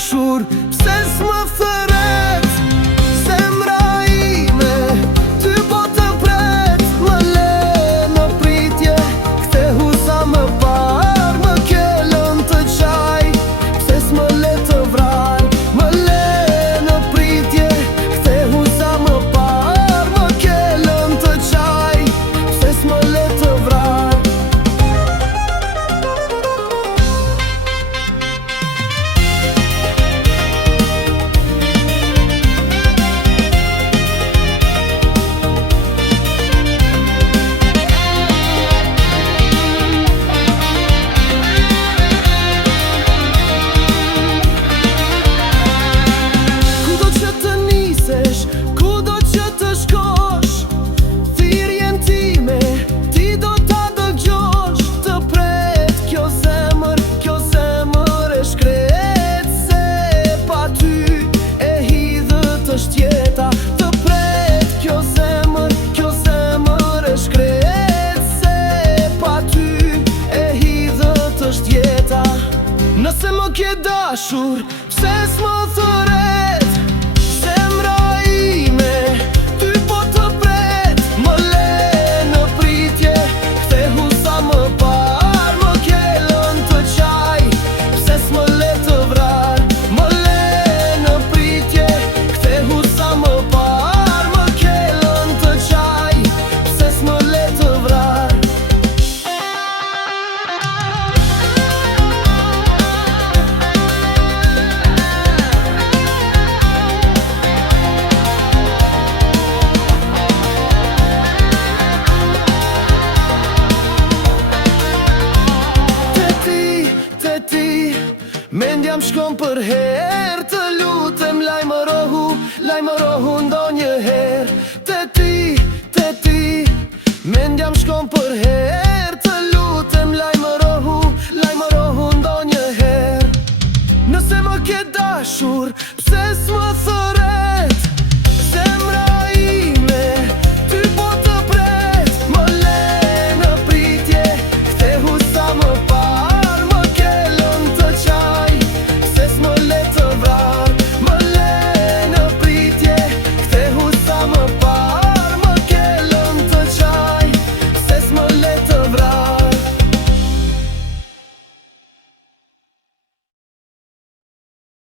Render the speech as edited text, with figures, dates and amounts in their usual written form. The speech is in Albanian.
dashur, pse s'më thëret zemra ime, ty po të pret, më le në pritje, kthehu sa më par, më ke lënë të qaj, pse s'më le të vrar, më le në pritje, kthehu sa më par, më ke lënë të qaj, pse s'më le të vrar. Kudo që të shkosh, thirrjen time ti do ta dëgjosh. Të pret kjo zemër e shkret, se pa ty e hidhët është jeta. Të pret kjo zemër e shkret, se pa ty e hidhët është jeta. Nëse më ke dashur, pse s'më thëret zemra ime, ty po të pret, më le në pritje, kthehu sa më par, më ke lënë të qaj, pse s'më le të vrar, më le në pritje, kthehu sa më par, më ke lënë të qaj, pse s'më le të vrar. Mendja m'shkon për herë, të lutem lajmërohu ndonjëherë. Te ti, mendja m'shkon për herë, të lutem lajmërohu ndonjëherë. Nëse më ke dashur, pse s'më thëret